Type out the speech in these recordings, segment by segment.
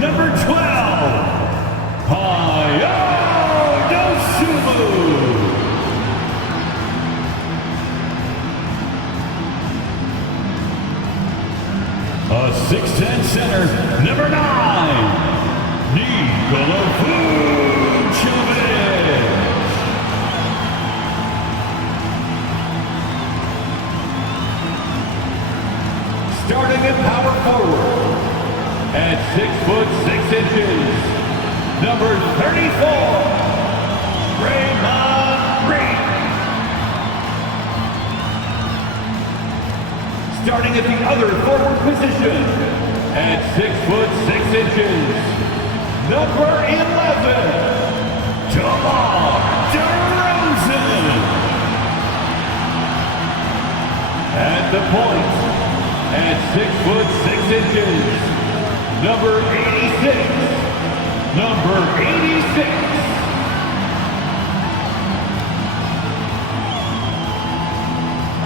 number 12, a 6'10" center, number 9, Nikola Vucevic. Starting at power forward at 6'6", number 34, Draymond Green. Starting at the other forward position at 6'6", number 11, DeMar DeRozan. At the point at 6'6", number 86, number 86.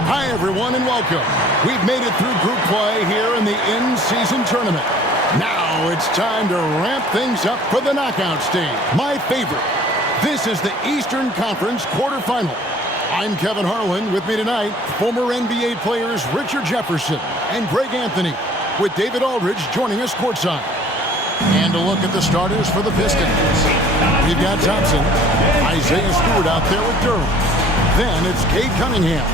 Hi, everyone, and welcome. We've made it through group play here in the in-season tournament. Now it's time to ramp things up for the knockout stage. My favorite. This is the Eastern Conference quarterfinal. I'm Kevin Harlan. With me tonight, former NBA players Richard Jefferson and Greg Anthony, with David Aldridge joining us courtside. And a look at the starters for the Pistons. We've got Thompson, Isaiah Stewart out there with Durham. Then it's Cade Cunningham.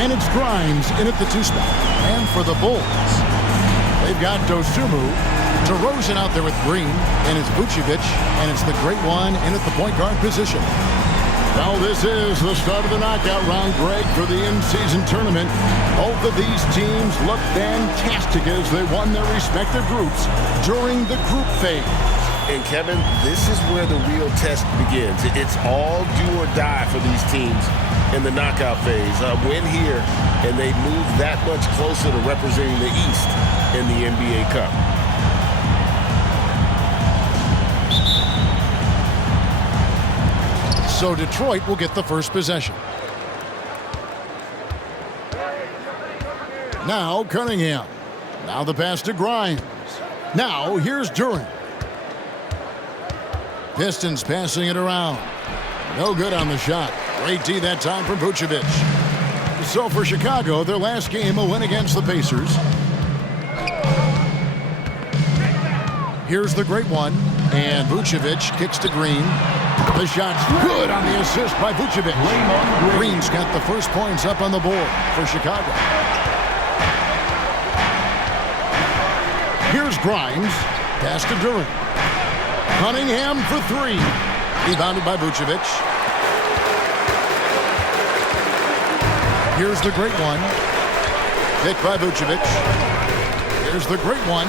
And it's Grimes in at the 2 spot. And for the Bulls, they've got Dosunmu, DeRozan out there with Green, and it's Vucevic, and it's the great one in at the point guard position. Well, this is the start of the knockout round, Greg, for the in-season tournament. Both of these teams look fantastic as they won their respective groups during the group phase. And Kevin, this is where the real test begins. It's all do or die for these teams in the knockout phase. Win here, and they move that much closer to representing the East in the NBA Cup. So Detroit will get the first possession. Now Cunningham. Now the pass to Grimes. Now here's Durant. Pistons passing it around. No good on the shot. Great D that time from Vucevic. So for Chicago, their last game, a win against the Pacers. Here's the great one. And Vucevic kicks to Green. The shot's good on the assist by Vucevic. Green's got the first points up on the board for Chicago. Here's Grimes. Pass to Durant. Cunningham for 3. Rebounded by Vucevic. Here's the great one. Picked by Vucevic. Here's the great one.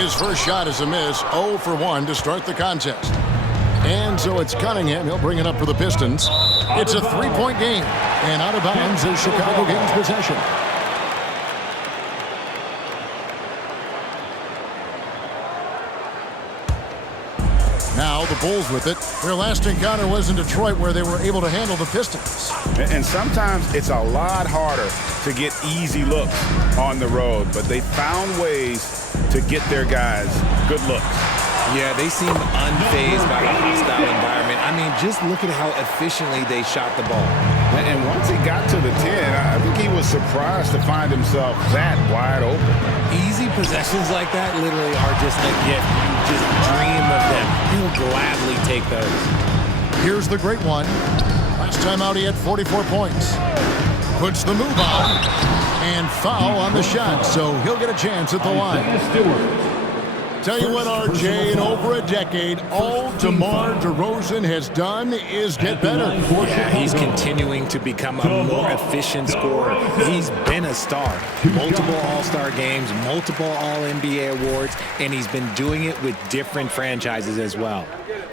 His first shot is a miss. 0 for 1 to start the contest. And so it's Cunningham. He'll bring it up for the Pistons. It's a 3-point game. And out of bounds as Chicago gains possession. Now the Bulls with it. Their last encounter was in Detroit, where they were able to handle the Pistons. And sometimes it's a lot harder to get easy looks on the road, but they found ways to get their guys good looks. Yeah, they seem unfazed by the hostile environment. I mean, just look at how efficiently they shot the ball. And once he got to the 10, I think he was surprised to find himself that wide open. Easy possessions like that literally are just a gift. You just dream of them. He'll gladly take those. Here's the great one. Last time out, he had 44 points. Puts the move on. And foul on the shot, so he'll get a chance at the line. Tell you what, RJ, in over a decade, all DeMar DeRozan has done is get better. Yeah, he's continuing to become a more efficient scorer. He's been a star. Multiple All-Star games, multiple All-NBA awards, and he's been doing it with different franchises as well.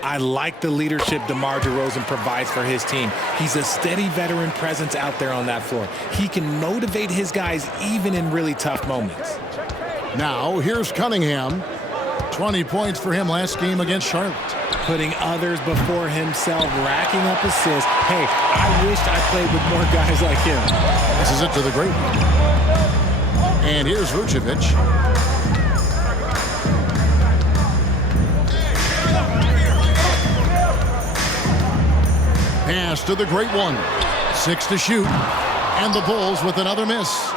I like the leadership DeMar DeRozan provides for his team. He's a steady veteran presence out there on that floor. He can motivate his guys even in really tough moments. Now, here's Cunningham. 20 points for him last game against Charlotte. Putting others before himself, racking up assists. Hey, I wished I played with more guys like him. This is it to the great one. And here's Vucevic. Pass to the great one. 6 to shoot. And the Bulls with another miss.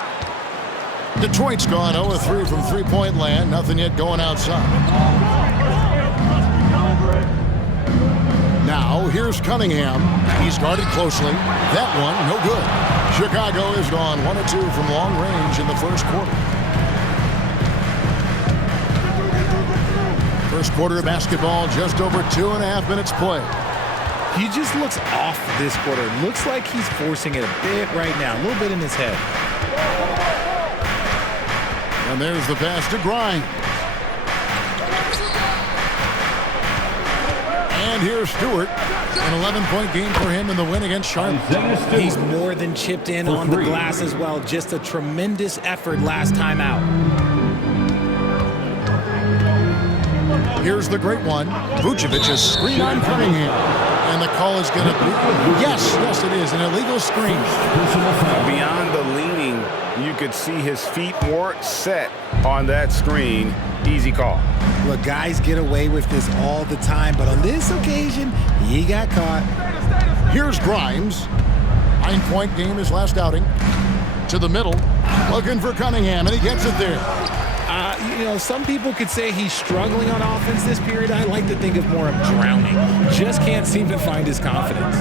Detroit's gone 0-3 from three-point land. Nothing yet going outside. Now, here's Cunningham. He's guarded closely. That one, no good. Chicago is gone 1 of 2 from long range in the first quarter. First quarter of basketball, just over 2.5 minutes play. He just looks off this quarter. Looks like he's forcing it a bit right now. A little bit in his head. And there's the pass to Grimes. And here's Stewart. An 11-point game for him in the win against Charlotte. He's more than chipped in on the glass as well. Just a tremendous effort last time out. Here's the great one. Vucevic is screen on Cunningham. And the call is going to be, yes, it is, an illegal screen. Beyond the leaning, you could see his feet weren't set on that screen. Easy call. Look, guys get away with this all the time, but on this occasion, he got caught. Here's Grimes. 9-point game his last outing. To the middle, looking for Cunningham, and he gets it there. You know, some people could say he's struggling on offense this period. I like to think of more of drowning. Just can't seem to find his confidence.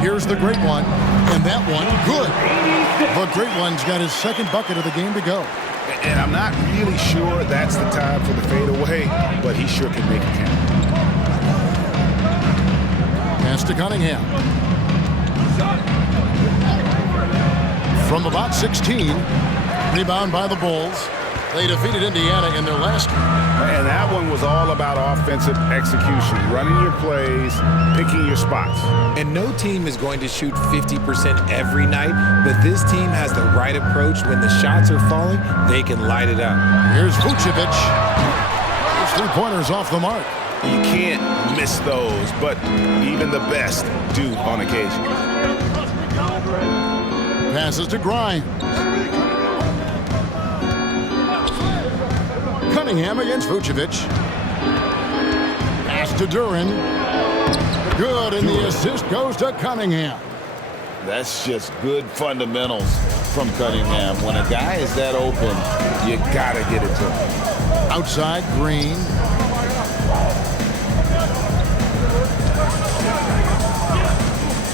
Here's the great one, and that one, good. The great one's got his second bucket of the game to go. And I'm not really sure that's the time for the fadeaway, but he sure can make it count. Pass to Cunningham. From about 16, rebound by the Bulls. They defeated Indiana in their last game. And that one was all about offensive execution, running your plays, picking your spots. And no team is going to shoot 50% every night, but this team has the right approach. When the shots are falling, they can light it up. Here's Vucevic. His three-pointers off the mark. You can't miss those, but even the best do on occasion. Passes to Grimes. Cunningham against Vucevic. Pass to Duran. Good, and the assist goes to Cunningham. That's just good fundamentals from Cunningham. When a guy is that open, you got to get it to him. Outside, Green.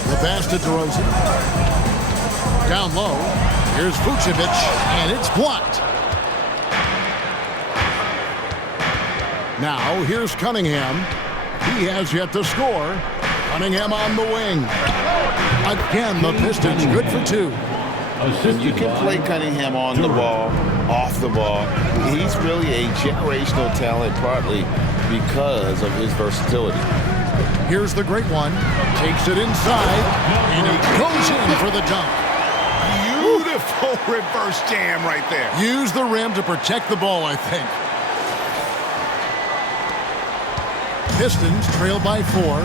The pass to DeRozan. Down low. Here's Vucevic, and it's blocked. Now, here's Cunningham. He has yet to score. Cunningham on the wing. Again, the Pistons good for 2. You can play Cunningham on the ball, off the ball. He's really a generational talent, partly because of his versatility. Here's the great one. Takes it inside, and he goes in for the dunk. Beautiful reverse jam right there. Use the rim to protect the ball, I think. Pistons trail by 4.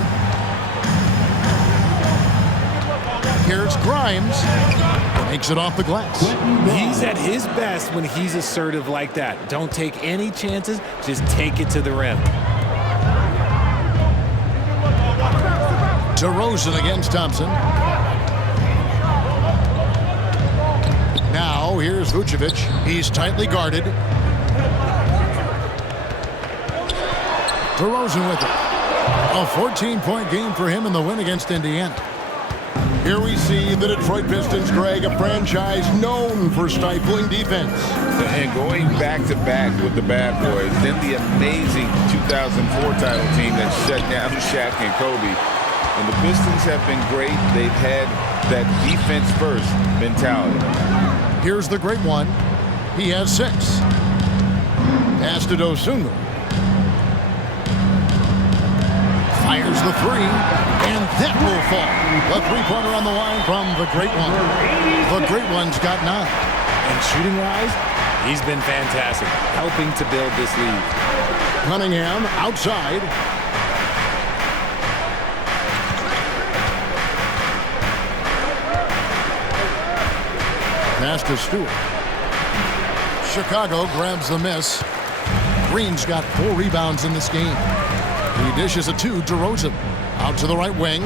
Here's Grimes. Makes it off the glass. He's at his best when he's assertive like that. Don't take any chances. Just take it to the rim. DeRozan against Thompson. Now, here's Vucevic. He's tightly guarded. DeRozan with it. A 14-point game for him in the win against Indiana. Here we see the Detroit Pistons, Greg, a franchise known for stifling defense. And going back-to-back with the bad boys, then the amazing 2004 title team that shut down Shaq and Kobe. And the Pistons have been great. They've had that defense-first mentality. Here's the great one. He has 6. Pass to Dosunmu. Fires the 3, and that will fall. The three-pointer on the line from the great one. The great one's got 9. And shooting-wise, he's been fantastic, helping to build this lead. Cunningham outside. Pass to Stewart. Chicago grabs the miss. Green's got 4 rebounds in this game. He dishes it to DeRozan. Out to the right wing.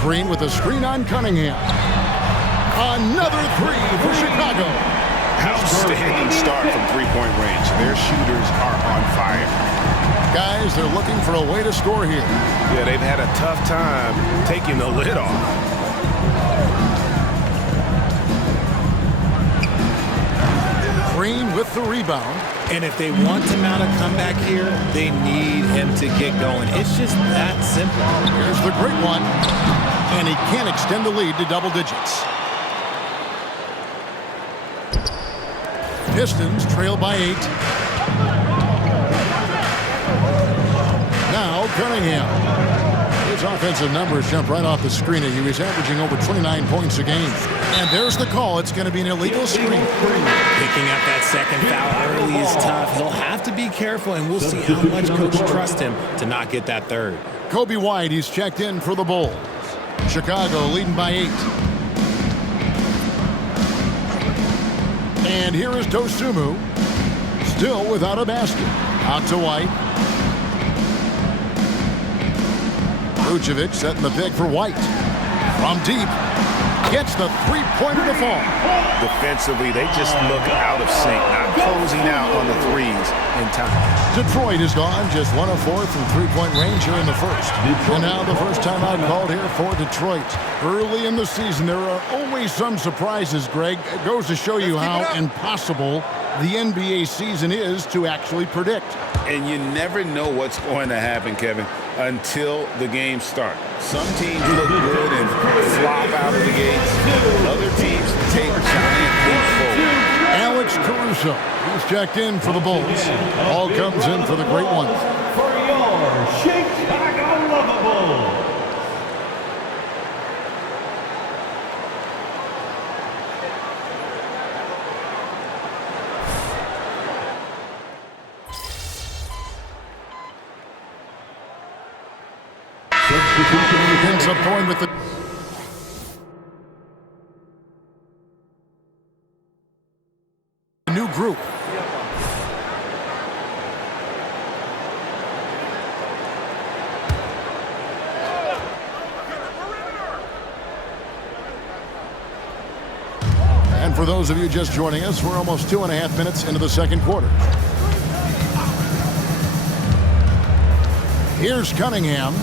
Green with a screen on Cunningham. Another three for Chicago. Outstanding start from three-point range. Their shooters are on fire. Guys, they're looking for a way to score here. Yeah, they've had a tough time taking the lid off. Green with the rebound. And if they want to mount a comeback here, they need him to get going. It's just that simple. Here's the great one. And he can't extend the lead to double digits. Pistons trail by 8. Now Cunningham. His offensive numbers jump right off the screen at you. He's averaging over 29 points a game. And there's the call. It's going to be an illegal screen. Picking up that second foul early is tough. He'll have to be careful, and we'll see how much coach trusts him to not get that third. Kobe White, he's checked in for the Bulls. Chicago leading by 8. And here is Dosunmu, still without a basket. Out to White. Vucevic setting the pick for White. From deep. Gets the three-pointer to fall. Defensively, they just look out of sync, not closing out on the threes in time. Detroit is gone, just 1 of 4 from three-point range here in the first. And now the first timeout called here for Detroit. Early in the season, there are always some surprises, Greg. It goes to show you how impossible the NBA season is to actually predict. And you never know what's going to happen, Kevin, until the games start. Some teams look good and flop out of the gates. Other teams take giant leaps forward. Alex Caruso, who's checked in for the Bulls. All comes in for the great one. For your Chicago Lovables. Ends up going with the new group. And for those of you just joining us, we're almost 2.5 minutes into the second quarter. Here's Cunningham.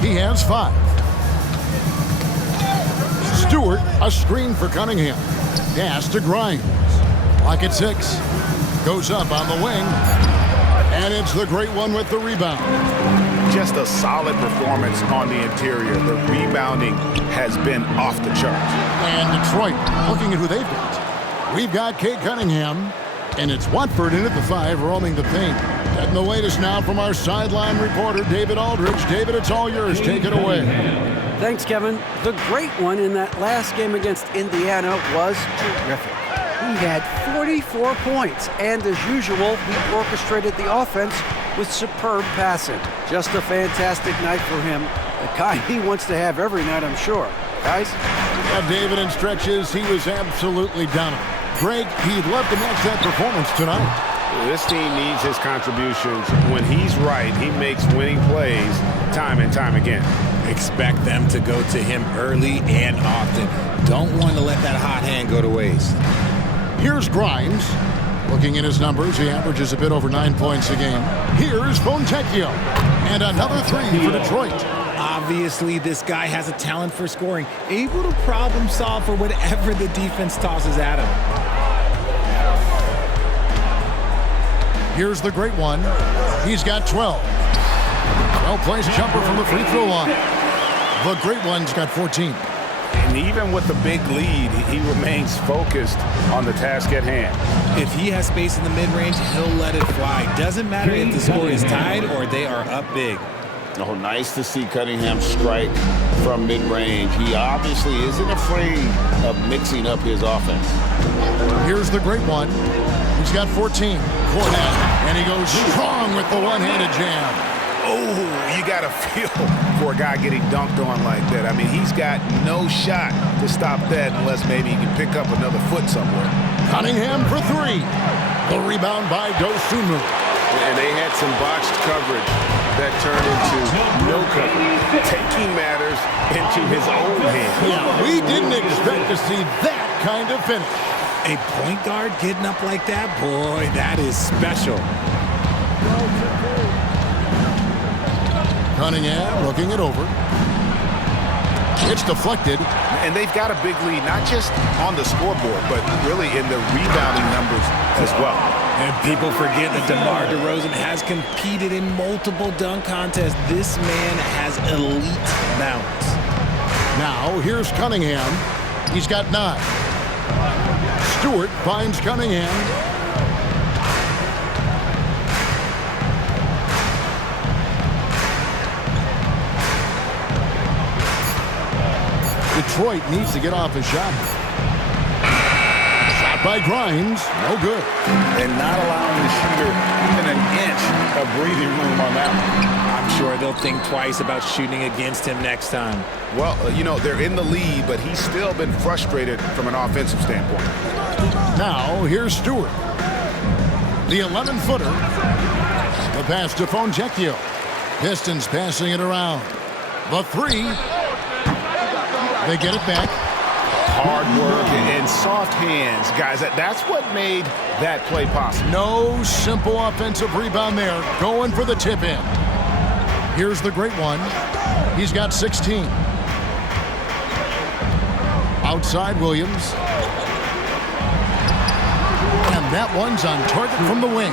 He has 5. Stewart, a screen for Cunningham. Pass to Grimes. Clock at 6. Goes up on the wing. And it's the great one with the rebound. Just a solid performance on the interior. The rebounding has been off the charts. And Detroit, looking at who they've got. We've got Kate Cunningham. And it's Watford in at the 5, roaming the paint. Getting the latest now from our sideline reporter, David Aldridge. David, it's all yours. Take it away. Thanks, Kevin. The great one in that last game against Indiana was terrific. He had 44 points, and as usual, he orchestrated the offense with superb passing. Just a fantastic night for him. The kind he wants to have every night, I'm sure. Guys? Yeah, David, in stretches, he was absolutely dominant. Greg, he'd love to match that performance tonight. This team needs his contributions. When he's right, he makes winning plays time and time again. Expect them to go to him early and often. Don't want to let that hot hand go to waste. Here's Grimes. Looking at his numbers, he averages a bit over 9 points a game. Here's Fontecchio. And another 3 for Detroit. Obviously, this guy has a talent for scoring, able to problem solve for whatever the defense tosses at him. Here's the great one. He's got 12. Well-placed jumper from the free throw line. The great one's got 14. And even with the big lead, he remains focused on the task at hand. If he has space in the mid-range, he'll let it fly. Doesn't matter if the score is tied or they are up big. Oh, nice to see Cunningham strike from mid-range. He obviously isn't afraid of mixing up his offense. Here's the great one. He's got 14. Cornette, and he goes strong with the one-handed jam. Oh, you got to feel for a guy getting dunked on like that. I mean, he's got no shot to stop that unless maybe he can pick up another foot somewhere. Cunningham for 3. The rebound by Dosunmu. And they had some botched coverage that turned into no coverage, taking matters into his own hands. Yeah, we didn't expect to see that kind of finish. A point guard getting up like that, boy, that is special. Cunningham looking it over. It's deflected. And they've got a big lead, not just on the scoreboard, but really in the rebounding numbers as well. And people forget that DeMar DeRozan has competed in multiple dunk contests. This man has elite bounce. Now, here's Cunningham. He's got 9. Stewart finds Cunningham. Detroit needs to get off a shot. Shot by Grimes. No good. And not allowing the shooter even an inch of breathing room on that one. I'm sure they'll think twice about shooting against him next time. Well, you know, they're in the lead, but he's still been frustrated from an offensive standpoint. Now, here's Stewart. The 11-footer. The pass to Fontecchio. Pistons passing it around. The 3. They get it back. Hard work and soft hands, guys. That's what made that play possible. No simple offensive rebound there. Going for the tip-in. Here's the great one. He's got 16. Outside Williams. And that one's on target from the wing.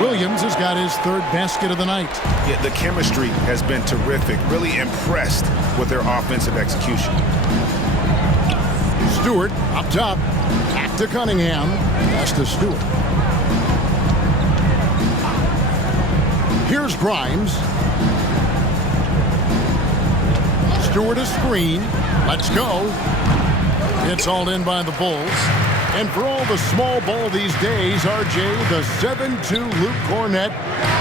Williams has got his 3rd basket of the night. Yeah, the chemistry has been terrific. Really impressed with their offensive execution. Stewart up top. Back to Cunningham. Pass to Stewart. Here's Grimes. Stewart a screen. Let's go. It's all in by the Bulls. And for all the small ball these days, RJ, the 7'2" Luke Cornett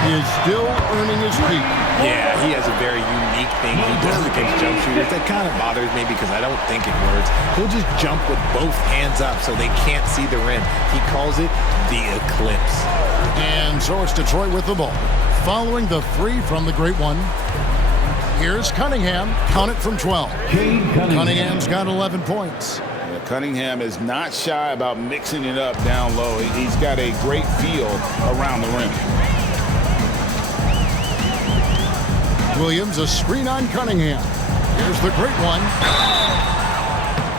is still earning his keep. Yeah, he has a very unique thing he does against jump shooters. That kind of bothers me because I don't think it works. He'll just jump with both hands up so they can't see the rim. He calls it the eclipse. And so it's Detroit with the ball. Following the 3 from the great one. Here's Cunningham. Count it from 12. Cunningham's got 11 points. Cunningham is not shy about mixing it up down low. He's got a great feel around the rim. Williams, a screen on Cunningham. Here's the great one.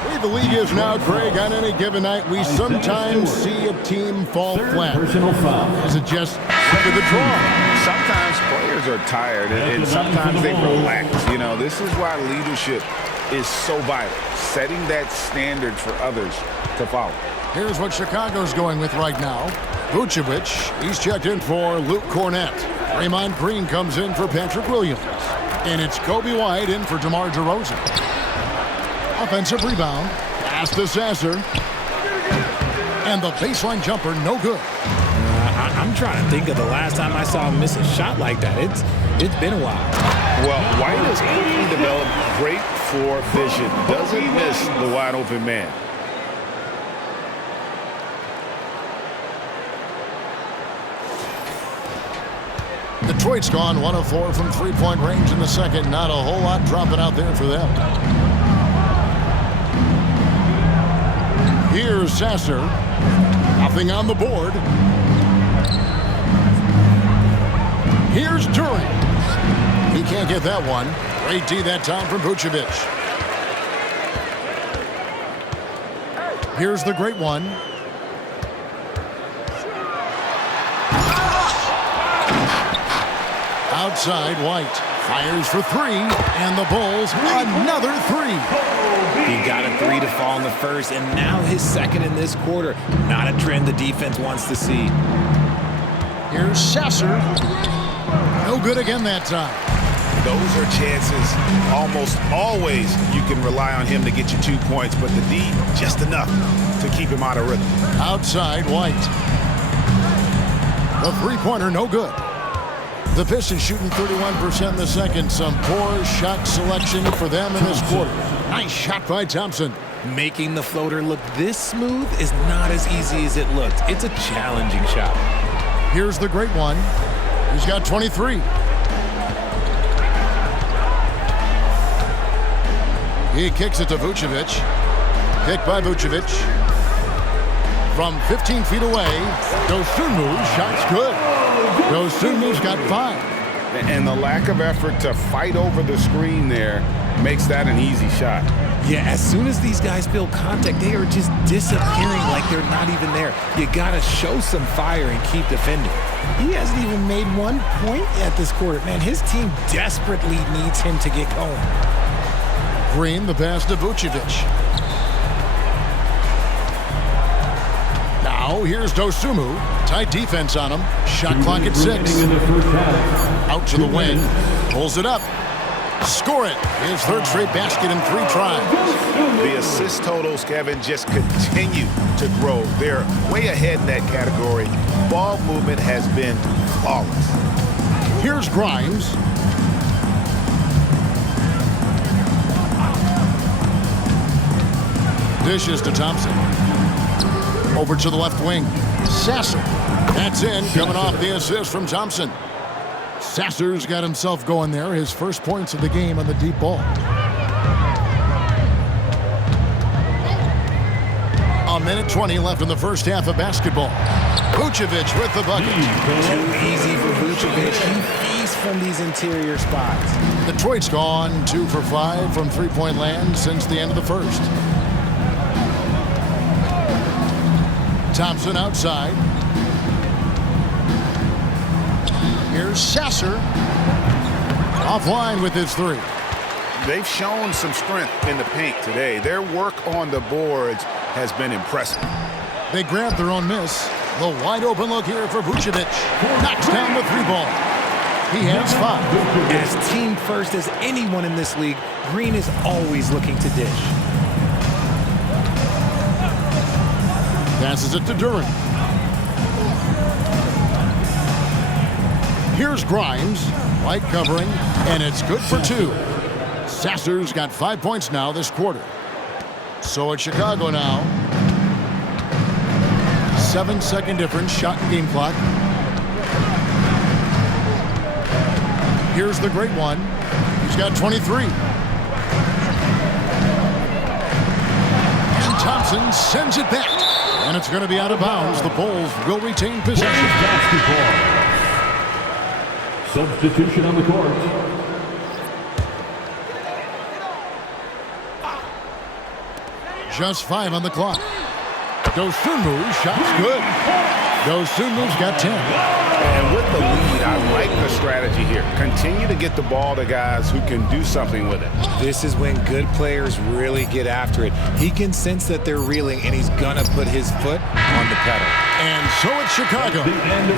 The way the league is now, Craig, on any given night, we sometimes see a team fall flat. Is it just look at the draw? Sometimes players are tired, and sometimes they relax. You know, this is why leadership is so vital, setting that standard for others to follow. Here's what Chicago's going with right now. Vucevic, he's checked in for Luke Cornett. Draymond Green comes in for Patrick Williams. And it's Kobe White in for DeMar DeRozan. Offensive rebound. Pass to Sasser. And the baseline jumper, no good. I'm trying to think of the last time I saw him miss a shot like that. It's been a while. Well, White has quickly developed great floor vision. Doesn't miss the wide open man. Detroit's gone 1 of 4 from three-point range in the second. Not a whole lot dropping out there for them. Here's Sasser. Nothing on the board. Here's Dury. He can't get that one. Great D that time from Vucevic. Here's the great one. Outside, White fires for 3, and the Bulls another 3. He got a 3 to fall in the first, and now his second in this quarter. Not a trend the defense wants to see. Here's Sasser. No good again that time. Those are chances. Almost always you can rely on him to get you 2 points, but the D, just enough to keep him out of rhythm. Outside, White. The three-pointer, no good. The Pistons shooting 31% in the second. Some poor shot selection for them in this quarter. Nice shot by Thompson. Making the floater look this smooth is not as easy as it looked. It's a challenging shot. Here's the great one. He's got 23. He kicks it to Vucevic. Kick by Vucevic. From 15 feet away, Dosunmu's shot's good. Dosunmu's got 5. And the lack of effort to fight over the screen there makes that an easy shot. Yeah, as soon as these guys feel contact, they are just disappearing like they're not even there. You got to show some fire and keep defending. He hasn't even made 1 point yet this quarter. Man, his team desperately needs him to get going. Green, the pass to Vucevic. Now, here's Dosunmu. Tight defense on him. Shot clock at 6. Out to the wing. Pulls it up. Score it. His third straight basket in 3 tries. The assist totals, Kevin, just continue to grow. They're way ahead in that category. Ball movement has been flawless. Here's Grimes. Dishes to Thompson. Over to the left wing. Sasser. That's in, coming off the assist from Thompson. Sasser's got himself going there. His first points of the game on the deep ball. A minute 20 left in the first half of basketball. Vucevic with the bucket. Too easy for Vucevic. He feasts from these interior spots. Detroit's gone 2 for 5 from three-point land since the end of the first. Thompson outside. Here's Sasser. Offline with his 3. They've shown some strength in the paint today. Their work on the boards has been impressive. They grab their own miss. The wide open look here for Vucevic. Knocks down the 3 ball. He has 5. As team first as anyone in this league, Green is always looking to dish. Passes it to Duren. Here's Grimes. Light covering, and it's good for 2. Sasser's got 5 points now this quarter. So it's Chicago now. 7-second difference, shot and game clock. Here's the great one. He's got 23. And Thompson sends it back. And it's going to be out of bounds. The Bulls will retain possession. Basketball. Substitution on the court. Just 5 on the clock. Dosunmu, shot's good. Dosunmu's got 10. And with the lead, I like the strategy here. Continue to get the ball to guys who can do something with it. This is when good players really get after it. He can sense that they're reeling, and he's gonna put his foot on the pedal. And so it's Chicago,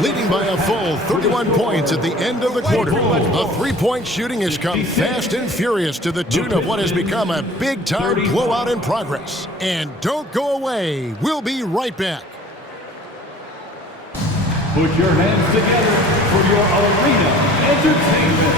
leading by a full 31 points at the end of the quarter. The three-point shooting has come fast and furious to the tune of what has become a big-time blowout in progress. And don't go away. We'll be right back. Put your hands together for your arena entertainment.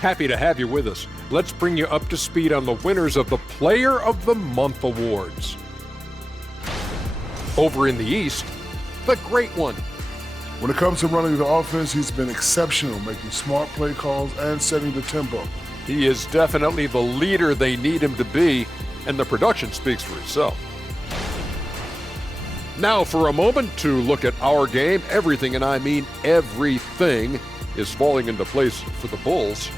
Happy to have you with us. Let's bring you up to speed on the winners of the Player of the Month awards. Over in the East, the great one. When it comes to running the offense, he's been exceptional, making smart play calls and setting the tempo. He is definitely the leader they need him to be, and the production speaks for itself. Now for a moment to look at our game. Everything, and I mean everything, is falling into place for the Bulls.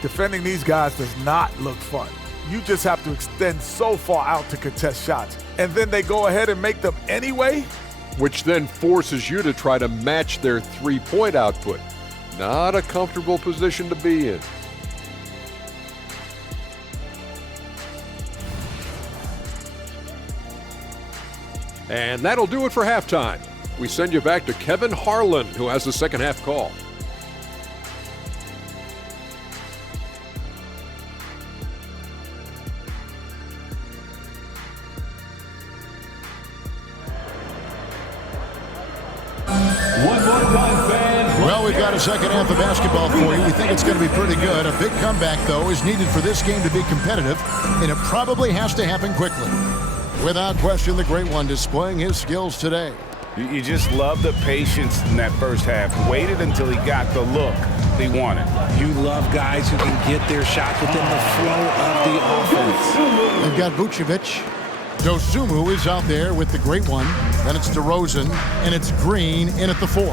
Defending these guys does not look fun. You just have to extend so far out to contest shots, and then they go ahead and make them anyway? Which then forces you to try to match their three-point output. Not a comfortable position to be in. And that'll do it for halftime. We send you back to Kevin Harlan, who has the second half call. we've got a second half of basketball for you. We think it's going to be pretty good. A big comeback, though, is needed for this game to be competitive, and it probably has to happen quickly. Without question, the great one displaying his skills today. You just love the patience in that first half. Waited until he got the look he wanted. You love guys who can get their shot within the flow of the offense. They've got Vucevic. Dosunmu is out there with the great one. Then it's DeRozan, and it's Green in at the 4.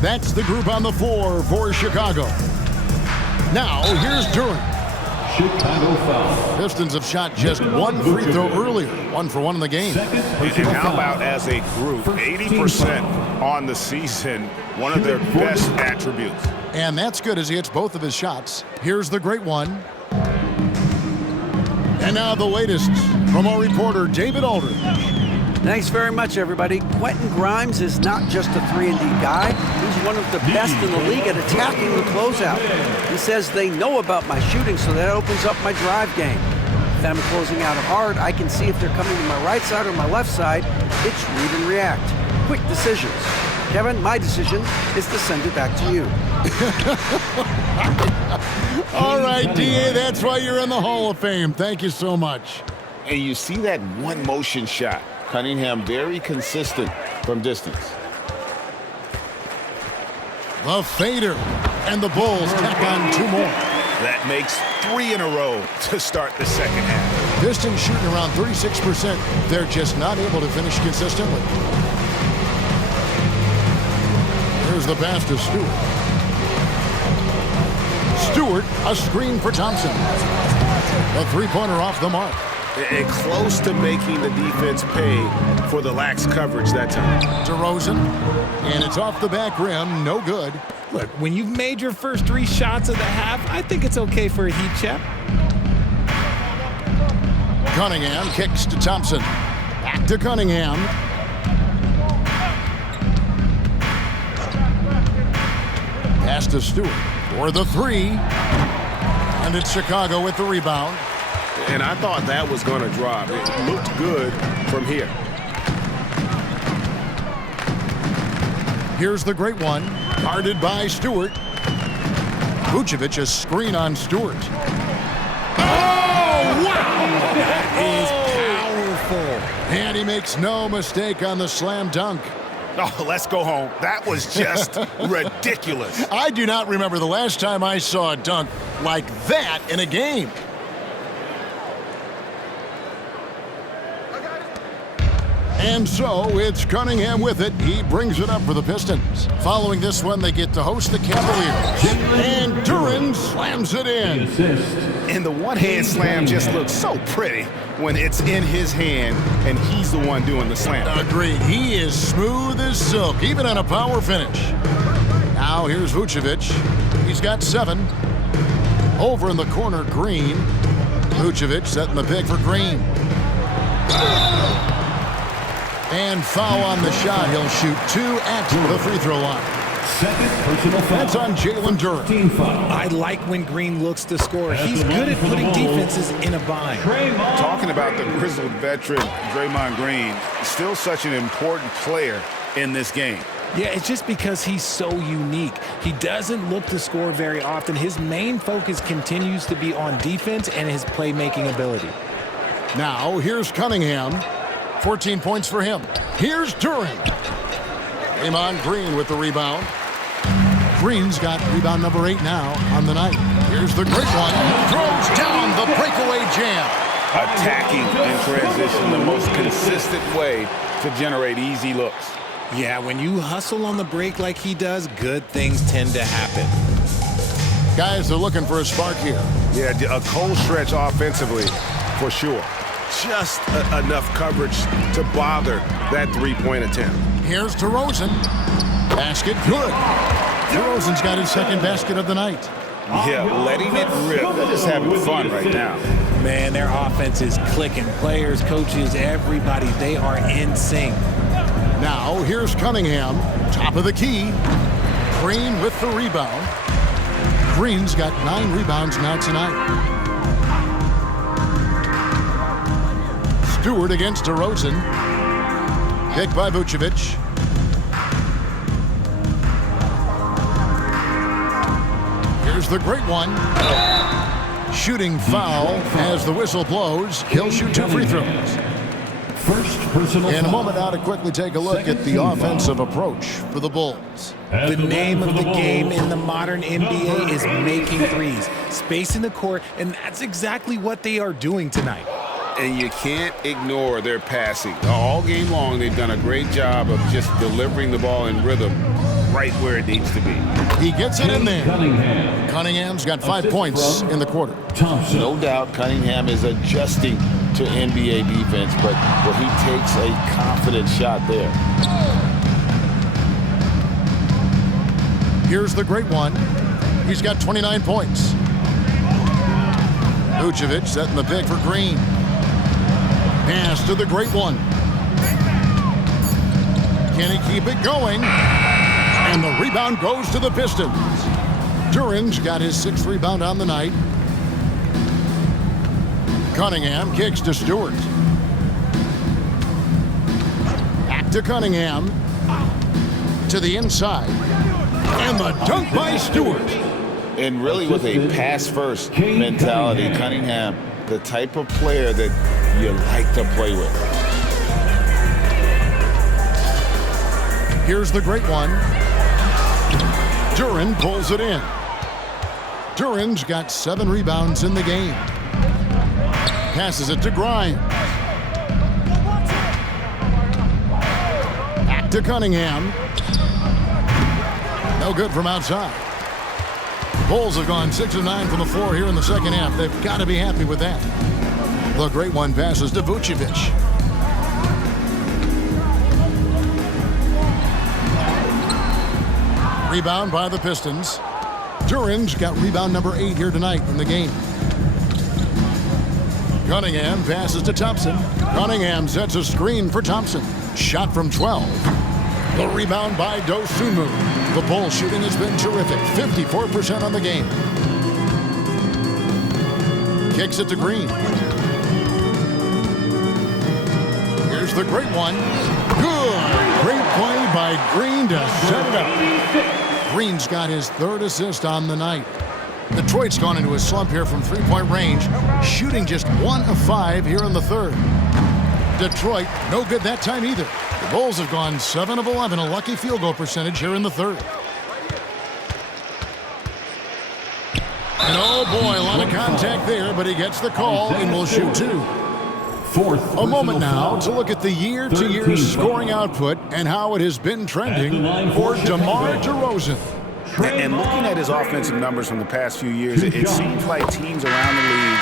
That's the group on the floor for Chicago. Now, here's Durant. Chicago foul. Pistons have shot just one free throw earlier. 1 for 1 in the game. And how about as a group, 80% on the season, one of their best attributes. And that's good as he hits both of his shots. Here's the great one. And now the latest from our reporter, David Aldridge. Thanks very much, everybody. Quentin Grimes is not just a 3-and-D guy. He's one of the best in the league at attacking the closeout. He says they know about my shooting, so that opens up my drive game. If I'm closing out hard, I can see if they're coming to my right side or my left side. It's read and react. Quick decisions. Kevin, my decision is to send it back to you. All right, D.A., that's why you're in the Hall of Fame. Thank you so much. And you see that one motion shot. Cunningham very consistent from distance. The fader. And the Bulls tack on 2 more. That makes 3 in a row to start the second half. Pistons shooting around 36%. They're just not able to finish consistently. Here's the pass to Stewart. Stewart, a screen for Thompson. A 3-pointer off the mark. And close to making the defense pay for the lax coverage that time. DeRozan, and it's off the back rim, no good. Look, when you've made your first 3 shots of the half, I think it's okay for a heat check. Cunningham kicks to Thompson. Back to Cunningham. Pass to Stewart for the 3. And it's Chicago with the rebound. And I thought that was going to drop. It looked good from here. Here's the great one, guarded by Stewart. Vucevic, a screen on Stewart. Oh, wow! That is powerful. And he makes no mistake on the slam dunk. Oh, let's go home. That was just ridiculous. I do not remember the last time I saw a dunk like that in a game. And so it's Cunningham with it. He brings it up for the Pistons. Following this one, they get to host the Cavaliers. And Durant slams it in. And the one-hand slam just looks so pretty when it's in his hand and he's the one doing the slam. Agreed. He is smooth as silk, even on a power finish. Now here's Vucevic. He's got 7. Over in the corner, Green. Vucevic setting the pick for Green. And foul on the shot. He'll shoot 2 at the free throw line. Second personal foul. That's on Jalen Durant. Team foul. I like when Green looks to score. He's good at putting defenses in a bind. Talking about the grizzled veteran, Draymond Green, still such an important player in this game. Yeah, it's just because he's so unique. He doesn't look to score very often. His main focus continues to be on defense and his playmaking ability. Now, here's Cunningham. 14 points for him. Here's Durant. Draymond Green with the rebound. Green's got rebound number 8 now on the night. Here's the great one. Throws down the breakaway jam. Attacking in transition, the most consistent way to generate easy looks. Yeah, when you hustle on the break like he does, good things tend to happen. Guys are looking for a spark here. Yeah, a cold stretch offensively for sure. Just enough coverage to bother that 3-point attempt. Here's DeRozan. Basket good. DeRozan's got his second basket of the night. Yeah, letting it rip. They're just having fun right now. Man, their offense is clicking. Players, coaches, everybody, they are in sync. Now, here's Cunningham, top of the key. Green with the rebound. Green's got 9 rebounds now tonight. Stewart against DeRozan. Kick by Vucevic. Here's the great one. Shooting foul as the whistle blows. He'll shoot 2 free throws. First personal In a foul. moment now to quickly take a look at the offensive approach for the Bulls. The name of the game in the modern NBA is making threes, spacing the court, and that's exactly what they are doing tonight. And you can't ignore their passing. All game long, they've done a great job of just delivering the ball in rhythm right where it needs to be. He gets it in there. Cunningham. Cunningham's got 5 points in the quarter. Thompson. No doubt Cunningham is adjusting to NBA defense, but he takes a confident shot there. Here's the great one. He's got 29 points. Vucevic setting the pick for Green. Pass to the great one. Can he keep it going? And the rebound goes to the Pistons. Duran's got his 6th rebound on the night. Cunningham kicks to Stewart. Back to Cunningham. To the inside. And the dunk by Stewart. And really with a pass-first mentality, Cunningham, the type of player that you like to play with. Here's the great one. Duran pulls it in. Duran's got 7 rebounds in the game. Passes it to Grimes. Back to Cunningham. No good from outside. Bulls have gone 6 of 9 from the floor here in the second half. They've got to be happy with that. The great one passes to Vucevic. Rebound by the Pistons. Duran's got rebound number 8 here tonight in the game. Cunningham passes to Thompson. Cunningham sets a screen for Thompson. Shot from 12. The rebound by Dosunmu. The Bulls shooting has been terrific. 54% on the game. Kicks it to Green. Here's the great one. Good. Great play by Green to set it up. Green's got his 3rd assist on the night. Detroit's gone into a slump here from 3-point range, shooting just 1 of 5 here in the 3rd. Detroit, no good that time either. The Bulls have gone 7 of 11, a lucky field goal percentage here in the 3rd. And oh boy, a lot of contact there, but he gets the call and will shoot 2. A moment now to look at the year-to-year scoring output and how it has been trending for DeMar DeRozan. And looking at his offensive numbers from the past few years, it seems like teams around the league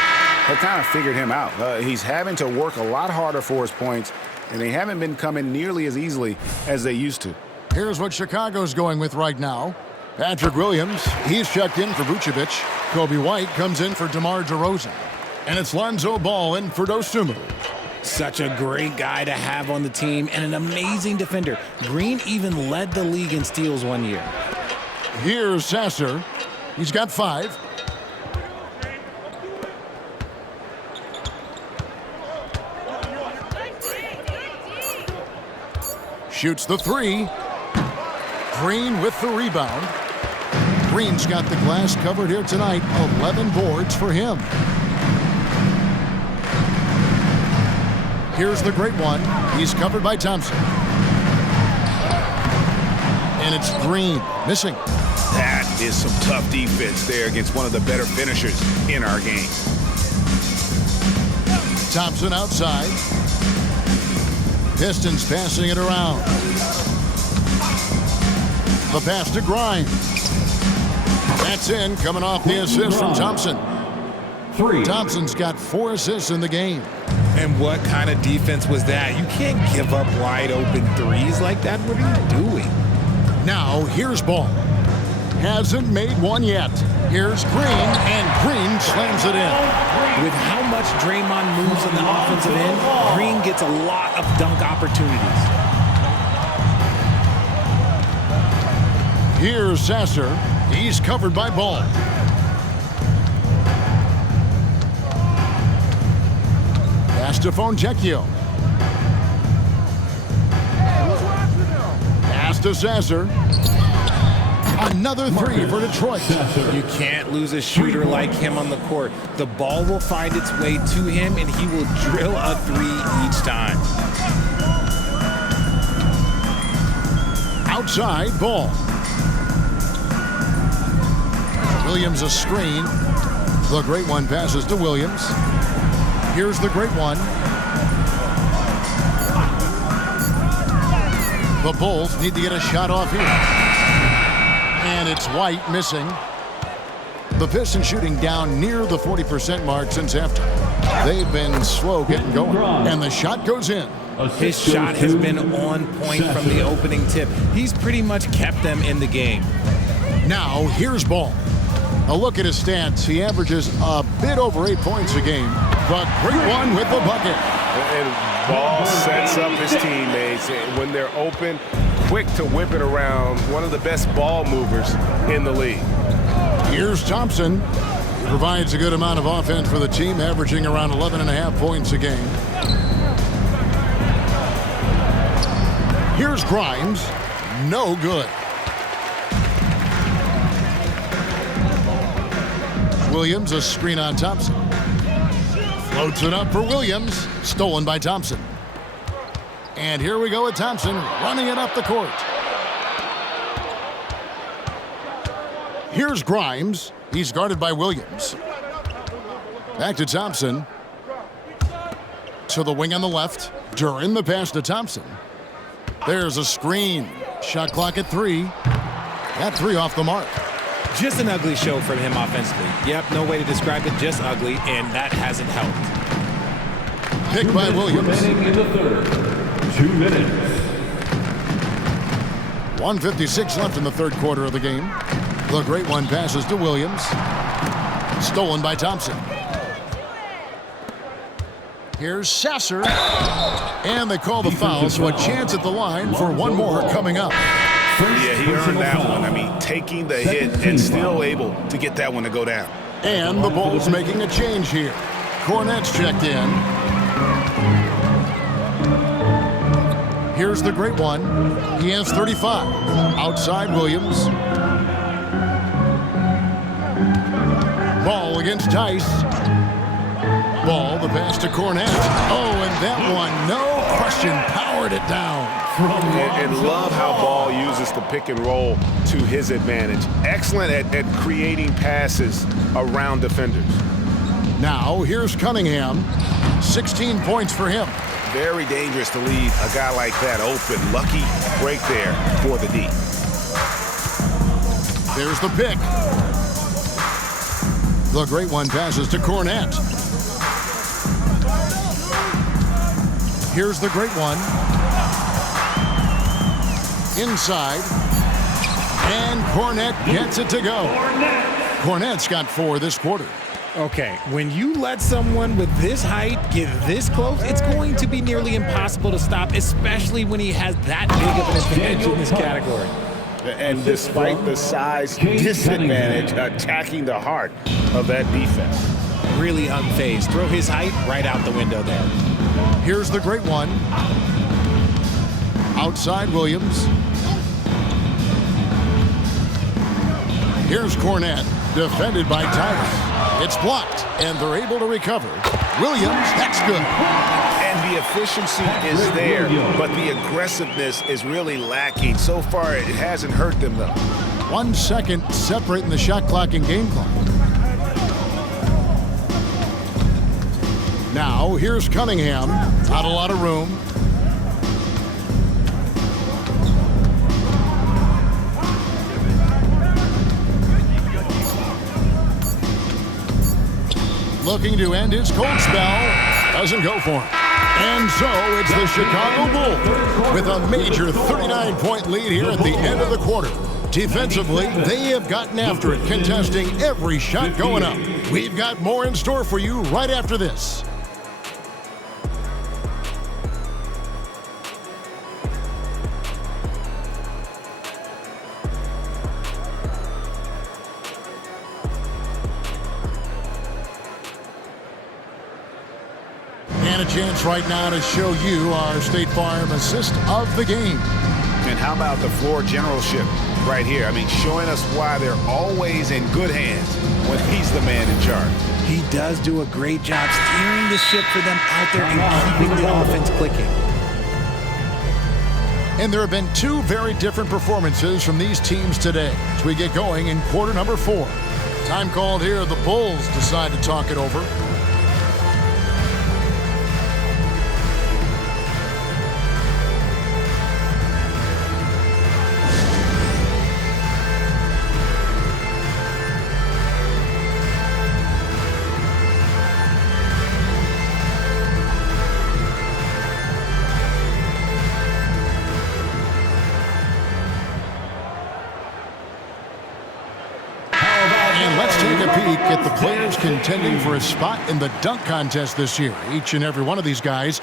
have kind of figured him out. He's having to work a lot harder for his points, and they haven't been coming nearly as easily as they used to. Here's what Chicago's going with right now. Patrick Williams, he's checked in for Vucevic. Kobe White comes in for DeMar DeRozan. And it's Lonzo Ball in for Dosunmu. Such a great guy to have on the team and an amazing defender. Green even led the league in steals one year. Here's Sasser. He's got 5. Shoots the 3. Green with the rebound. Green's got the glass covered here tonight. 11 boards for him. Here's the great one. He's covered by Thompson. And it's Green missing. That is some tough defense there against one of the better finishers in our game. Thompson outside. Pistons passing it around. The pass to Grimes. That's in, coming off the assist from Thompson. 3. Thompson's got 4 assists in the game. And what kind of defense was that? You can't give up wide open threes like that. What are you doing? Now, here's Ball. Hasn't made one yet. Here's Green, and Green slams it in. With how much Draymond moves on the offensive end, Green gets a lot of dunk opportunities. Here's Sasser. He's covered by Ball. Pass to Fontecchio. Pass to Sasser. Another three for Detroit. You can't lose a shooter like him on the court. The ball will find its way to him, and he will drill a three each time. Outside ball. Williams a screen. The great one passes to Williams. Here's the great one. The Bulls need to get a shot off here. And it's White missing. The Pistons shooting down near the 40% mark since halftime. They've been slow getting going. And the shot goes in. His shot has been on point from the opening tip. He's pretty much kept them in the game. Now, here's Ball. A look at his stats. He averages a bit over 8 points a game. The great one with the bucket. And Ball sets up his teammates when they're open, quick to whip it around. One of the best ball movers in the league. Here's Thompson. He provides a good amount of offense for the team, averaging around 11.5 points a game. Here's Grimes. No good. Williams, a screen on Thompson. Floats it up for Williams. Stolen by Thompson. And here we go with Thompson running it up the court. Here's Grimes. He's guarded by Williams. Back to Thompson. To the wing on the left. Duran the pass to Thompson. There's a screen. Shot clock at 3. That 3 off the mark. Just an ugly show from him offensively. Yep, no way to describe it, just ugly, and that hasn't helped. Picked by Williams. Remaining in the third. 2 minutes. 1:56 left in the third quarter of the game. The great one passes to Williams. Stolen by Thompson. Here's Sasser. And they call the foul, so a chance at the line for one more coming up. Yeah, he earned that one. I mean, taking the hit and still able to get that one to go down. And the Bulls making a change here. Cornette's checked in. Here's the great one. He has 35. Outside Williams. Ball against Tice. Ball, the pass to Cornette. Oh, and that one, no question, powered it down. And love how Ball uses the pick and roll to his advantage. Excellent at creating passes around defenders. Now, here's Cunningham. 16 points for him. Very dangerous to leave a guy like that open. Lucky break there for the D. There's the pick. The great one passes to Cornette. Here's the great one. Inside. And Cornette gets it to go. Cornette's got 4 this quarter. Okay, when you let someone with this height get this close, it's going to be nearly impossible to stop, especially when he has that big of an advantage in this category. And despite the size disadvantage, attacking the heart of that defense. Really unfazed. Throw his height right out the window there. Here's the great one. Outside Williams. Here's Cornette, defended by Tyrus. It's blocked, and they're able to recover. Williams, that's good. And the efficiency is there, but the aggressiveness is really lacking. So far, it hasn't hurt them, though. 1 second separating the shot clock and game clock. Now, here's Cunningham. Not a lot of room. Looking to end his cold spell. Doesn't go for him. And so it's the Chicago Bulls with a major 39-point lead here at the end of the quarter. Defensively, they have gotten after it, contesting every shot going up. We've got more in store for you right after this. And a chance right now to show you our State Farm assist of the game. And how about the floor generalship? right here. I mean, showing us why they're always in good hands when he's the man in charge. He does do a great job steering the ship for them out there and keeping the offense clicking. And there have been two very different performances from these teams today as we get going in quarter number 4. Time called here. The Bulls decide to talk it over. At the players contending for a spot in the dunk contest this year. Each and every one of these guys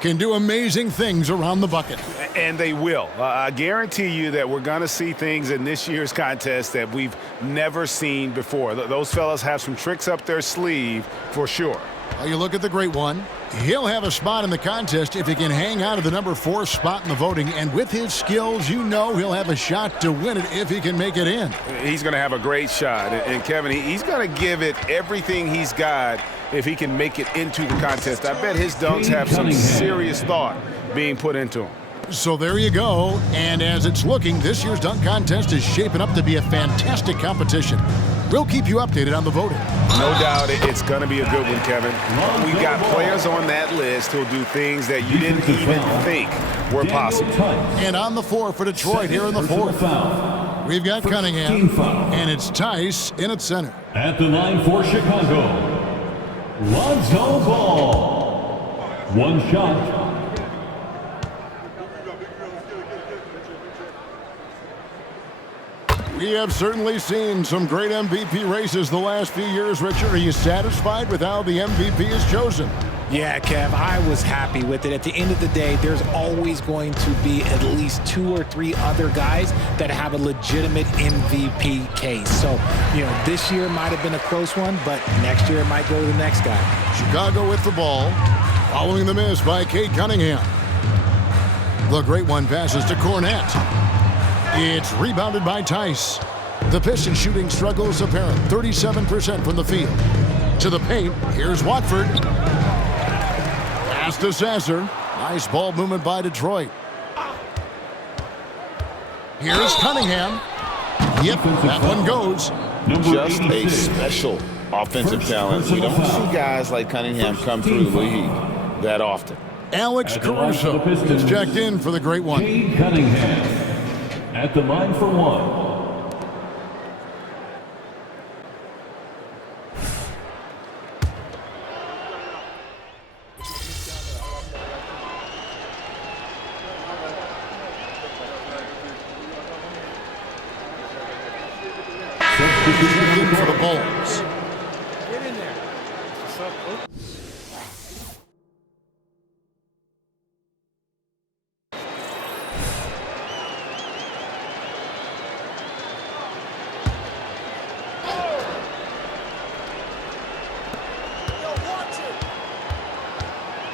can do amazing things around the bucket. And they will. I guarantee you that we're going to see things in this year's contest that we've never seen before. Those fellas have some tricks up their sleeve for sure. Well, you look at the great one. He'll have a spot in the contest if he can hang out of the number 4 spot in the voting. And with his skills, you know he'll have a shot to win it if he can make it in. He's going to have a great shot. And Kevin, he's going to give it everything he's got if he can make it into the contest. I bet his dunks have some serious thought being put into them. So there you go. And as it's looking, this year's dunk contest is shaping up to be a fantastic competition. We'll keep you updated on the voting. No doubt it's going to be a good one, Kevin. We got players on that list who'll do things that you didn't even think were possible. And on the floor for Detroit here in the 4th, we've got Cunningham, and it's Tice in at center. At the line for Chicago, Lonzo Ball. One shot. We have certainly seen some great MVP races the last few years, Richard. Are you satisfied with how the MVP is chosen? Yeah, Kev, I was happy with it. At the end of the day, there's always going to be at least 2 or 3 other guys that have a legitimate MVP case. So, this year might have been a close one, but next year it might go to the next guy. Chicago with the ball, following the miss by Cade Cunningham. The great one passes to Cornette. It's rebounded by Tice. The Pistons shooting struggles apparent. 37% from the field. To the paint, here's Watford. Pass to Sasser. Nice ball movement by Detroit. Here's Cunningham. Yep, that one goes. Just a special offensive talent. We don't see guys like Cunningham come through the league that often. Alex Caruso is checked in for the great one. Cade Cunningham. At the line for 1. In for the Bulls. Get in there.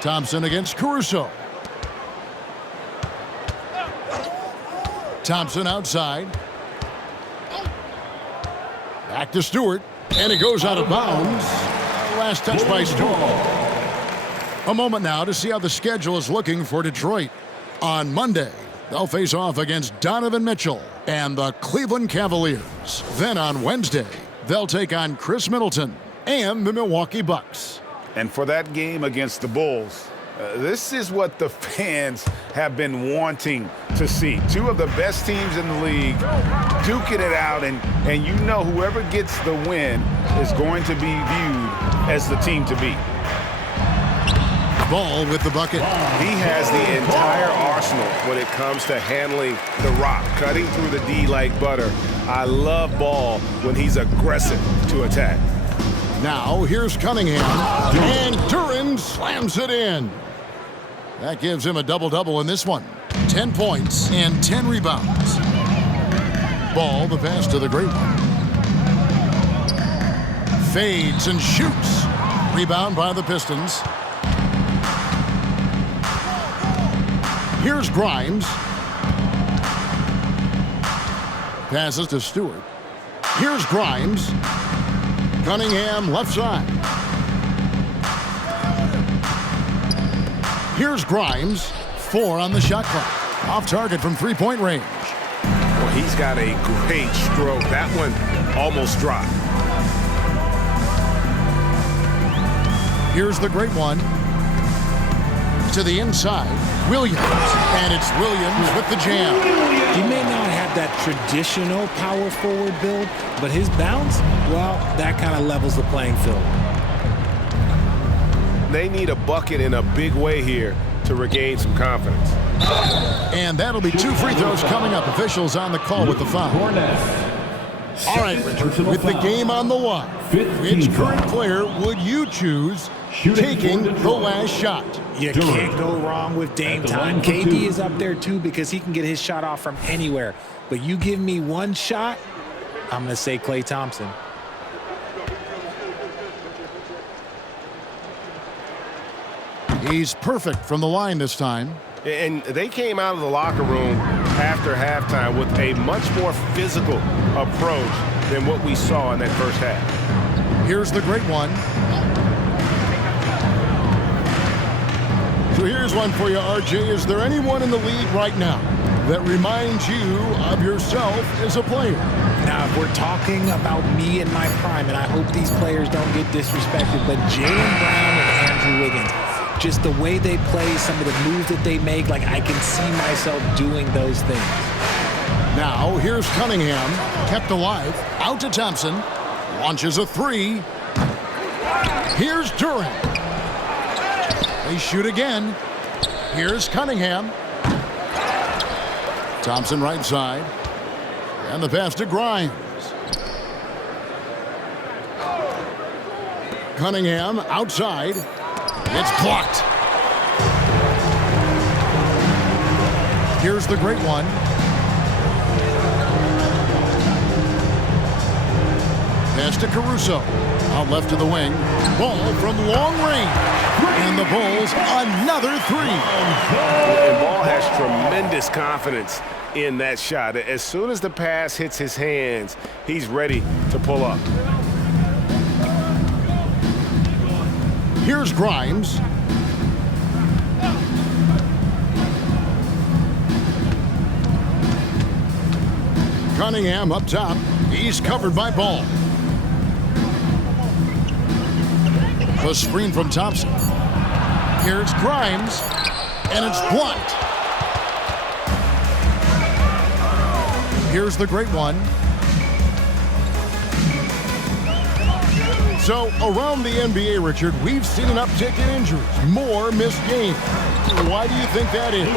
Thompson against Caruso. Thompson outside. Back to Stewart. And it goes out of bounds. Last touch by Stewart. A moment now to see how the schedule is looking for Detroit. On Monday, they'll face off against Donovan Mitchell and the Cleveland Cavaliers. Then on Wednesday, they'll take on Chris Middleton and the Milwaukee Bucks. And for that game against the Bulls, this is what the fans have been wanting to see. 2 of the best teams in the league duking it out, and whoever gets the win is going to be viewed as the team to beat. Ball with the bucket. He has the entire arsenal when it comes to handling the rock, cutting through the D like butter. I love Ball when he's aggressive to attack. Now here's Cunningham, and Duren slams it in. That gives him a double-double in this one. 10 points and 10 rebounds. Ball, the pass to the great one. Fades and shoots. Rebound by the Pistons. Here's Grimes. Passes to Stewart. Here's Grimes. Cunningham left side. Here's Grimes. 4 on the shot clock. Off target from three-point range. Well, he's got a great stroke. That one almost dropped. Here's the great one. To the inside. Williams. And it's Williams with the jam. He may not have that traditional power forward build, but his bounce, well, that kind of levels the playing field. They need a bucket in a big way here to regain some confidence. And that'll be 2 free throws coming up. Officials on the call with the foul. All right, Richard, with the game on the line, which current player would you choose taking the last shot? You can't go wrong with Dame time. KD is up there too because he can get his shot off from anywhere. But you give me one shot, I'm going to say Klay Thompson. He's perfect from the line this time. And they came out of the locker room after halftime with a much more physical approach than what we saw in that first half. Here's the great one. So here's one for you, RJ. Is there anyone in the league right now that reminds you of yourself as a player? Now, if we're talking about me in my prime, and I hope these players don't get disrespected, but Jaylen Brown and Andrew Wiggins, just the way they play, some of the moves that they make, like I can see myself doing those things. Now, here's Cunningham, kept alive, out to Thompson, launches a 3. Here's Durant. They shoot again. Here's Cunningham. Thompson right side. And the pass to Grimes. Cunningham outside. It's blocked. Here's the great one. Pass to Caruso. Out left to the wing. Ball from long range. And the Bulls another 3. And Ball has tremendous confidence in that shot. As soon as the pass hits his hands, he's ready to pull up. Here's Grimes. Cunningham up top. He's covered by Ball. The screen from Thompson. Here's Grimes. And it's blocked. Here's the great one. So, around the NBA, Richard, we've seen an uptick in injuries, more missed games. Why do you think that is?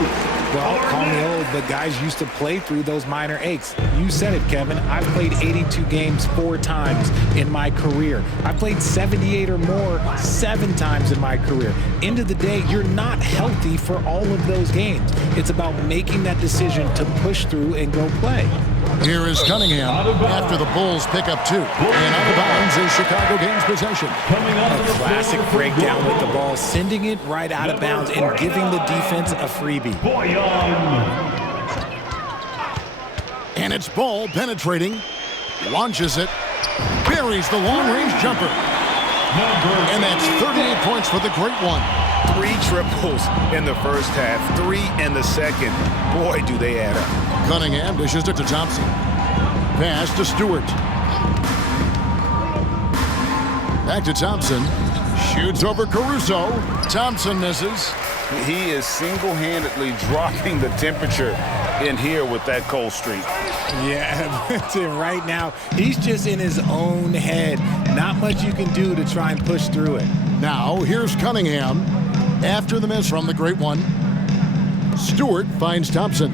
Well, call me old, but guys used to play through those minor aches. You said it, Kevin. I've played 82 games 4 times in my career. I played 78 or more 7 times in my career. End of the day, you're not healthy for all of those games. It's about making that decision to push through and go play. Here is Cunningham after the Bulls pick up 2. And out of bounds is Chicago gains possession. A classic breakdown with the ball, sending it right out of bounds and giving the defense a freebie. And it's Ball penetrating, launches it, buries the long-range jumper. And that's 38 points for the great one. 3 triples in the first half, 3 in the second. Boy, do they add up. Cunningham dishes it to Thompson. Pass to Stewart. Back to Thompson. Shoots over Caruso. Thompson misses. He is single-handedly dropping the temperature in here with that cold streak. Yeah, right now, he's just in his own head. Not much you can do to try and push through it. Now, here's Cunningham. After the miss from the great one, Stewart finds Thompson.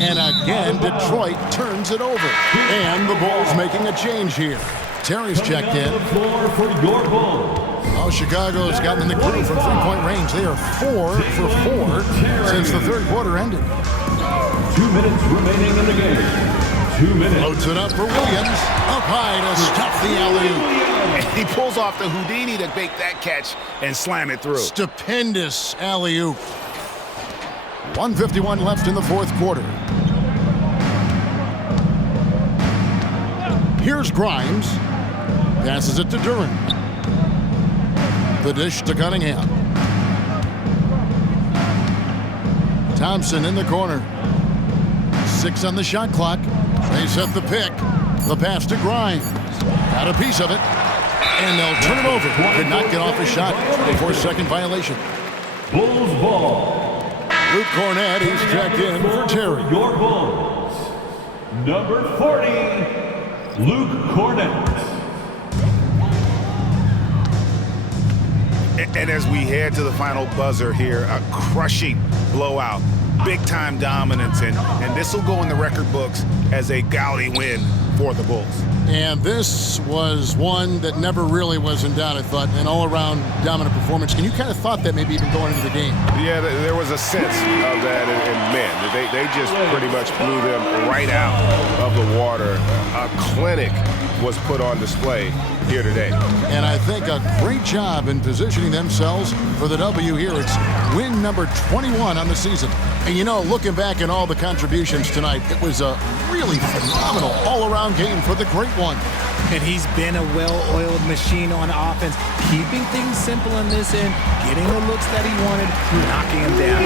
And again, Detroit turns it over. And the Bulls making a change here. Terry's checked in. Oh, Chicago's gotten in the groove from three-point range. They are 4 for 4 since the third quarter ended. 2 minutes remaining in the game. 2 minutes. Loads it up for Williams. Up high to stop the alley-oop. He pulls off the Houdini to make that catch and slam it through. Stupendous alley-oop. 1:51 left in the fourth quarter. Here's Grimes. Passes it to Duran. The dish to Cunningham. Thompson in the corner. 6 on the shot clock. They set the pick. The pass to Grimes. Got a piece of it. And they'll turn it over. Could not get off a shot before second violation. Bulls ball. Luke Cornett, he's checked in for Terry. Your Bulls. Number 40, Luke Cornett. And as we head to the final buzzer here, a crushing blowout, big-time dominance, and this will go in the record books as a gaudy win for the Bulls. And this was one that never really was in doubt, I thought, an all-around dominant performance. And you kind of thought that maybe even going into the game. Yeah, there was a sense of that, and man, they just pretty much blew them right out of the water. A clinic was put on display here today. And I think a great job in positioning themselves for the W here. It's win number 21 on the season. And you know, looking back at all the contributions tonight, it was a really phenomenal all-around game for the Great One. And he's been a well-oiled machine on offense, keeping things simple on this end, getting the looks that he wanted, knocking them down.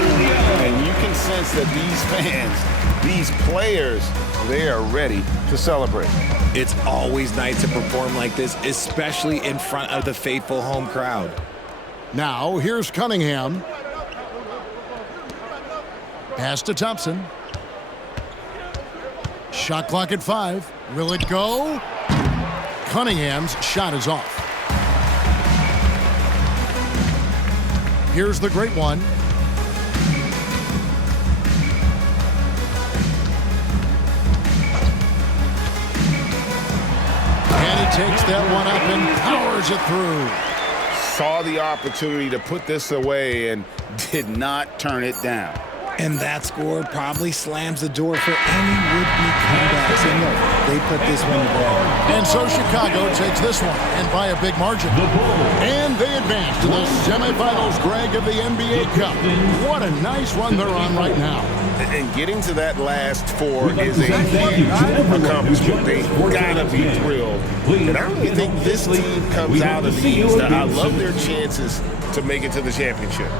And you can sense that these fans, these players, they are ready to celebrate. It's always nice to perform like this, especially in front of the faithful home crowd. Now, here's Cunningham. Pass to Thompson. Shot clock at 5. Will it go? Cunningham's shot is off. Here's the Great One. And he takes that one up and powers it through. Saw the opportunity to put this away and did not turn it down. And that score probably slams the door for any would-be comebacks. And look, they put this one to bed. And so Chicago takes this one, and by a big margin. And they advance to the semifinals, Greg, of the NBA Cup. What a nice run they're on right now. And getting to that last 4 is a huge accomplishment. They gotta be thrilled. And I really think this team comes out of the East. I love their chances to make it to the championship.